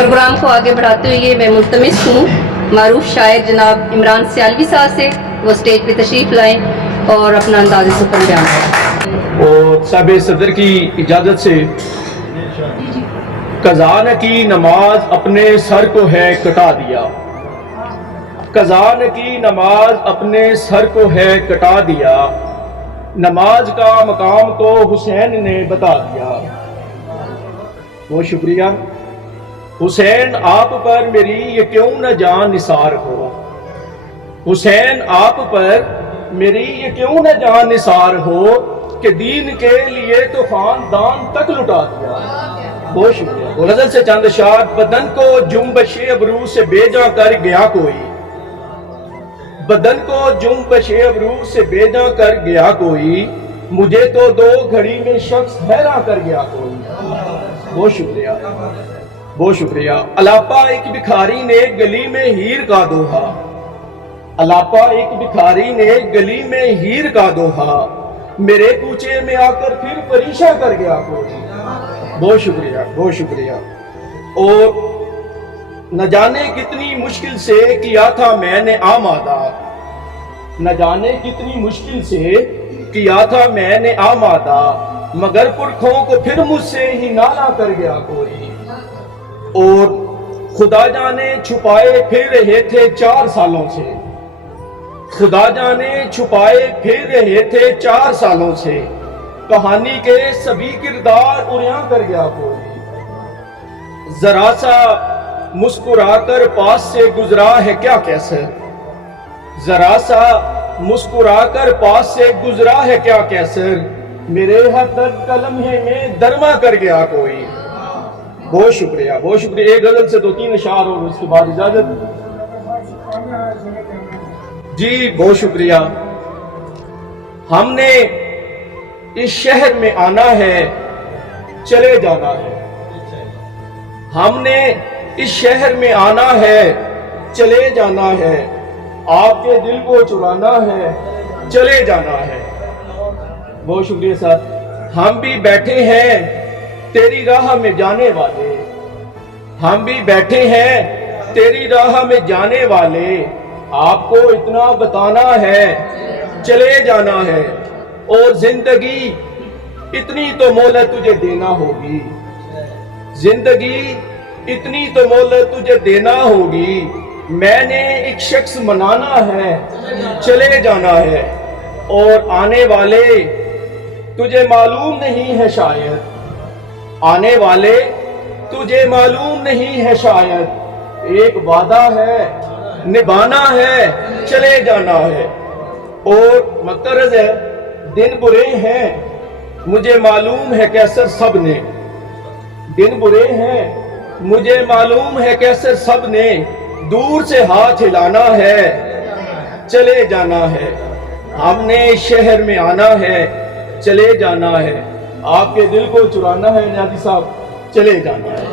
Programme को आगे बढ़ाते हुए मैं मुल्तमिस हूँ मारूफ शायर जनाब इमरान सियालवी साहब से वो स्टेज पे तशरीफ़ लाएं और अपना अंदाज़ सुपर बयान करें। और साहिब सदर की इजाज़त से कज़ा न की नमाज अपने सर को है कटा दिया, कज़ा न की नमाज अपने सर को है कटा दिया, नमाज का मकाम तो हुसैन ने बता दिया। बहुत शुक्रिया हुसैन, आप पर मेरी ये क्यों न जान निसार हो, हुसैन आप पर मेरी ये क्यों न जान निसार हो कि दीन के लिए तो खानदान तक लुटा दिया। बहुत शुक्रिया। और गज़ल से चंद शार, बदन को जुम्बशे अबरू से बेजा कर गया कोई, बदन को जुम्बशे अबरू से बेजा कर गया कोई, मुझे तो दो घड़ी में शख्स हैरान कर गया कोई। बहुत शुक्रिया, बहुत शुक्रिया। अलापा एक भिखारी ने गली में हीर का दोहा, अलापा एक भिखारी ने गली में हीर का दोहा, मेरे कूचे में आकर फिर परेशान कर गया कोई। बहुत शुक्रिया, बहुत शुक्रिया। और न जाने कितनी मुश्किल से किया था मैंने आमादा, न जाने कितनी मुश्किल से किया था मैंने आमादा, मगर पुरखों को फिर मुझसे ही नाला कर गया कोई। और खुदा जाने छुपाए फिर रहे थे 4 सालों से, खुदा जाने छुपाए फिर रहे थे 4 सालों से, कहानी के सभी किरदार उड़िया कर गया कोई। जरा सा मुस्कुराकर पास से गुजरा है क्या कैसर, जरा सा मुस्कुराकर पास से गुजरा है क्या कैसर, मेरे हर दर्द कलम में दरमा कर गया कोई। बहुत शुक्रिया, बहुत शुक्रिया। एक गजल से 2-3 अशार और उसके बाद इजाजत जी। बहुत शुक्रिया। हमने इस शहर में आना है, चले जाना है, हमने इस शहर में आना है, चले जाना है, आपके दिल को चुराना है, चले जाना है। बहुत शुक्रिया सर। हम भी बैठे हैं तेरी राह में जाने वाले, हम भी बैठे हैं तेरी राह में जाने वाले, आपको इतना बताना है, चले जाना है, और जिंदगी इतनी तो मोहलत तुझे देना होगी, जिंदगी इतनी तो मोहलत तुझे देना होगी, मैंने एक शख्स मनाना है, चले जाना है, और आने वाले तुझे मालूम नहीं है शायद, आने वाले तुझे मालूम नहीं है शायद, एक वादा है निभाना है, चले जाना है। और मकरज है, दिन बुरे हैं मुझे मालूम है कैसर सब ने, दिन बुरे हैं मुझे मालूम है कैसर सब ने, दूर से हाथ हिलाना है, चले जाना है, हमने शहर में आना है, चले जाना है, आपके दिल को चुराना है नियाज़ी साहब, चले जाना है।